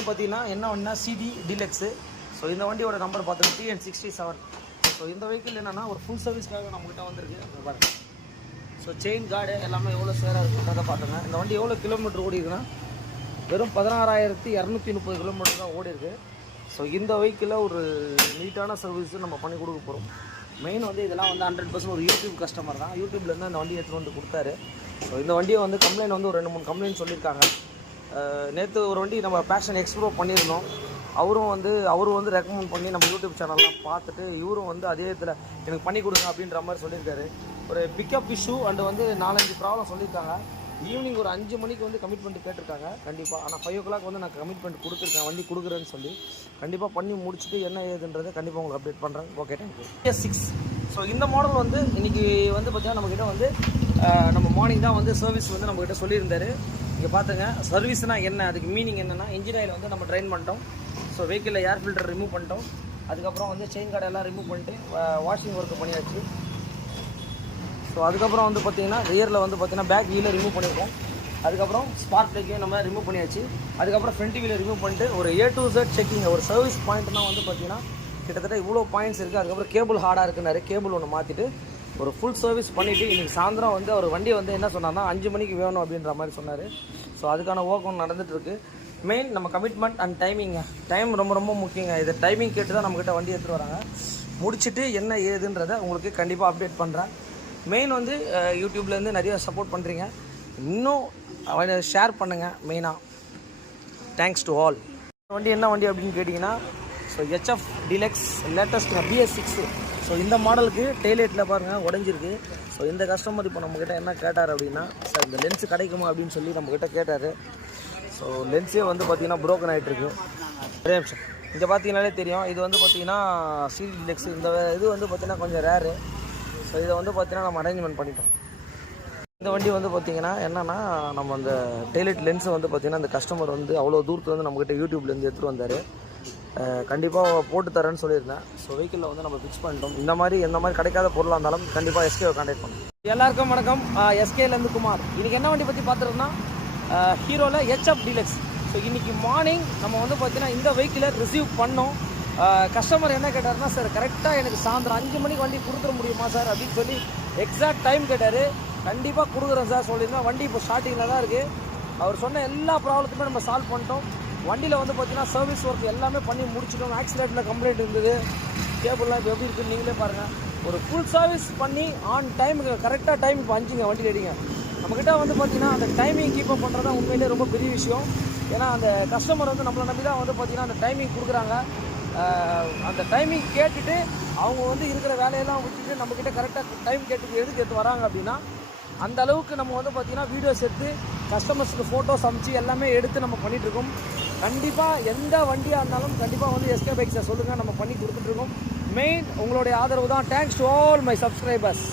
வந்து பார்த்தீங்கன்னா என்ன ஒன்றா சிடி டீலக்ஸு. ஸோ இந்த வண்டியோட நம்பர் பார்த்தீங்கன்னா TN67. ஸோ இந்த வெஹிக்கிள் என்னென்னா ஒரு ஃபுல் சர்வீஸ்க்காக நம்மகிட்ட வந்திருக்கு பாருங்கள். ஸோ செயின் கார்டு எல்லாமே எவ்வளோ சேராக இருக்குன்றதை பார்த்துங்க. இந்த வண்டி எவ்வளோ கிலோமீட்டர் ஓடி இருக்குன்னா வெறும் 16,230 கிலோமீட்டர் தான் ஓடி இருக்குது. ஸோ இந்த வெஹிக்கிளில் ஒரு நீட்டான சர்வீஸு நம்ம பண்ணி கொடுக்க போகிறோம். மெயின் வந்து இதெல்லாம் வந்து 100% ஒரு யூடியூப் கஸ்டமர் தான். யூடியூப்லேருந்து அந்த வண்டி எடுத்துகிட்டு வந்து கொடுத்தாரு. ஸோ இந்த வண்டியை வந்து கம்ப்ளைண்ட் வந்து ஒரு 2-3 கம்ப்ளைண்ட் சொல்லியிருக்காங்க. நேற்று ஒரு வண்டி நம்ம பேஷன் எக்ஸ்ப்ளோ பண்ணியிருந்தோம். அவரும் வந்து ரெக்கமெண்ட் பண்ணி நம்ம யூடியூப் சேனல்லாம் பார்த்துட்டு இவரும் வந்து அதே இதில் எனக்கு பண்ணி கொடுங்க அப்படின்ற மாதிரி சொல்லியிருக்காரு. ஒரு பிக்கப் இஷ்யூ அண்டு வந்து 4-5 ப்ராப்ளம் சொல்லியிருக்காங்க. ஈவினிங் ஒரு 5 மணிக்கு வந்து கமிட்மெண்ட் கேட்டிருக்காங்க கண்டிப்பாக. ஆனால் 5 o'clock வந்து நான் கமிட்மெண்ட் கொடுத்துருக்கேன் வண்டி கொடுக்குறேன்னு சொல்லி. கண்டிப்பாக பண்ணி முடிச்சுட்டு என்ன ஏதுன்றதை கண்டிப்பாக உங்களுக்கு அப்டேட் பண்ணுறேன். Okay, thank you. TS6. ஸோ இந்த மாடல் வந்து இன்றைக்கி வந்து பார்த்தீங்கன்னா நம்மக்கிட்ட வந்து நம்ம மார்னிங் தான் வந்து சர்வீஸ் வந்து நம்மக்கிட்ட சொல்லியிருந்தார். இங்கே பார்த்துங்க, சர்வீஸ்னால் என்ன, அதுக்கு மீனிங் என்னென்னா இன்ஜின் ஆயில் வந்து நம்ம ட்ரைன் பண்ணிட்டோம். ஸோ வெஹிக்கிளில் ஏர் ஃபில்டர் ரிமூவ் பண்ணிட்டோம். அதுக்கப்புறம் வந்து செயின் கார்டு எல்லாம் ரிமூவ் பண்ணிட்டு வாஷிங் ஒர்க்கு பண்ணியாச்சு. ஸோ அதுக்கப்புறம் வந்து பார்த்திங்கன்னா ரியரில் வந்து பார்த்திங்கன்னா பேக் வீலை ரிமூவ் பண்ணியிருக்கோம். அதுக்கப்புறம் ஸ்பார்க் பிரேக்கையும் நம்ம ரிமூவ் பண்ணியாச்சு. அதுக்கப்புறம் ஃப்ரண்ட் வீலை ரிமூவ் பண்ணிட்டு ஒரு A to Z செக்கிங் ஒரு சர்வீஸ் பாயிண்ட்னா வந்து பார்த்திங்கன்னா கிட்டத்தட்ட இவ்வளோ பாயிண்ட்ஸ் இருக்குது. அதுக்கப்புறம் கேபிள் ஹார்டாக இருக்குன்னாரு. கேபிள் ஒன்று மாற்றிட்டு ஒரு ஃபுல் சர்வீஸ் பண்ணிவிட்டு இன்றைக்கி சாயந்தரம் வந்து அவர் வண்டி வந்து என்ன சொன்னார்னா 5 மணிக்கு வேணும் அப்படின்ற மாதிரி சொன்னார். ஸோ அதுக்கான ஒர்க் ஒன்று நடந்துகிட்ருக்கு. மெயின் நம்ம கமிட்மெண்ட் அண்ட் டைமிங்க. டைம் ரொம்ப ரொம்ப முக்கியங்க. இது டைமிங் கேட்டு தான் நம்மக்கிட்ட வண்டி எடுத்துகிட்டு வராங்க. முடிச்சுட்டு என்ன ஏதுன்றதை உங்களுக்கு கண்டிப்பாக அப்டேட் பண்ணுறேன். மெயின் வந்து யூடியூப்லேருந்து நிறைய சப்போர்ட் பண்ணுறீங்க. இன்னும் ஷேர் பண்ணுங்கள். மெயினாக தேங்க்ஸ் டு ஆல். வண்டி என்ன வண்டி அப்படின்னு கேட்டிங்கன்னா so HF deluxe latest BS6. So இந்த மாடலுக்கு டெய்லைட்டில் பாருங்கள் உடஞ்சிருக்கு. ஸோ இந்த கஸ்டமர் இப்போ நம்மக்கிட்ட என்ன கேட்டார் அப்படின்னா, சார் இந்த லென்ஸு கிடைக்குமா அப்படின்னு சொல்லி நம்மக்கிட்ட கேட்டார். ஸோ லென்ஸே வந்து பார்த்திங்கன்னா ப்ரோக்கன் ஆகிட்டுருக்கு. ஒரே நிமிஷம், இங்கே பார்த்தீங்கன்னாலே தெரியும். இது வந்து பார்த்திங்கன்னா சிடி டீலக்ஸ். இந்த இது வந்து பார்த்திங்கன்னா கொஞ்சம் ரேரு. ஸோ இதை வந்து பார்த்திங்கன்னா நம்ம அரேஞ்ச்மெண்ட் பண்ணிட்டோம். இந்த வண்டி வந்து பார்த்திங்கன்னா என்னென்னா நம்ம அந்த டெய்லைட் லென்ஸை வந்து பார்த்திங்கன்னா அந்த கஸ்டமர் வந்து அவ்வளோ தூரத்தில் வந்து நம்மக்கிட்ட யூடியூப்லேருந்து எடுத்துகிட்டு வந்தார். கண்டிப்பாக போட்டு தரேன்னு சொல்லியிருந்தேன். ஸோ வெஹிக்கிளில் வந்து நம்ம ஃபிக்ஸ் பண்ணிட்டோம். இந்த மாதிரி கிடைக்காத பொருளாக இருந்தாலும் கண்டிப்பாக எஸ்கேவை கான்டாக்ட் பண்ணுவோம். எல்லாருக்கும் வணக்கம். எஸ்கேலேருந்து குமார். இன்றைக்கி என்ன வண்டி பற்றி பார்த்துருக்கோம்னா ஹீரோவில் HF டீலக்ஸ். ஸோ இன்றைக்கி மார்னிங் நம்ம வந்து பார்த்திங்கன்னா இந்த வெஹிக்கிளை ரிசீவ் பண்ணோம். கஸ்டமர் என்ன கேட்டார்னா, சார் கரெக்டாக எனக்கு சாயந்தரம் 5 மணிக்கு வண்டி கொடுத்துட முடியுமா சார் அப்படின்னு சொல்லி எக்ஸாக்ட் டைம் கேட்டார். கண்டிப்பாக கொடுக்குறேன் சார் சொல்லியிருந்தேன். வண்டி இப்போ ஸ்டார்டிங்கில் தான் இருக்குது. அவர் சொன்ன எல்லா ப்ராப்ளத்துமே நம்ம சால்வ் பண்ணிட்டோம். வண்டியில் வந்து பார்த்திங்கன்னா சர்வீஸ் ஒர்க் எல்லாமே பண்ணி முடிச்சிட்டோம். ஆக்சிடெண்ட்டில் கம்ப்ளைண்ட் இருந்தது. கேபிள்லாம் இப்போ எப்படி இருக்குன்னு நீங்களே பாருங்கள். ஒரு ஃபுல் சர்வீஸ் பண்ணி ஆன் டைமுக்கு கரெக்டாக டைம் இப்போ 5ங்க வண்டி ரெடிங்க. நம்மக்கிட்ட வந்து பார்த்திங்கன்னா அந்த டைமிங் கீப்பப் பண்ணுறது தான் உண்மையிலே ரொம்ப பெரிய விஷயம். ஏன்னா அந்த கஸ்டமர் வந்து நம்மளை நம்பி தான் வந்து பார்த்திங்கன்னா அந்த டைமிங் கொடுக்குறாங்க. அந்த டைமிங் கேட்டுட்டு அவங்க வந்து இருக்கிற வேலையெல்லாம் விட்டுட்டு நம்மக்கிட்ட கரெக்டாக டைம் கேட்டுட்டு எடுத்து வராங்க அப்படின்னா அந்த அளவுக்கு நம்ம வந்து பார்த்திங்கன்னா வீடியோஸ் எடுத்து கஸ்டமர்ஸுக்கு ஃபோட்டோஸ் அனுப்பிச்சு எல்லாமே எடுத்து நம்ம பண்ணிகிட்ருக்கோம். கண்டிப்பாக எந்த வண்டியாக இருந்தாலும் கண்டிப்பாக வந்து எஸ்கே பைக்ஸை சொல்லுங்கள், நம்ம பண்ணி கொடுத்துட்ருக்கோம். மெயின் உங்களுடைய ஆதரவு தான். Thanks to all my subscribers.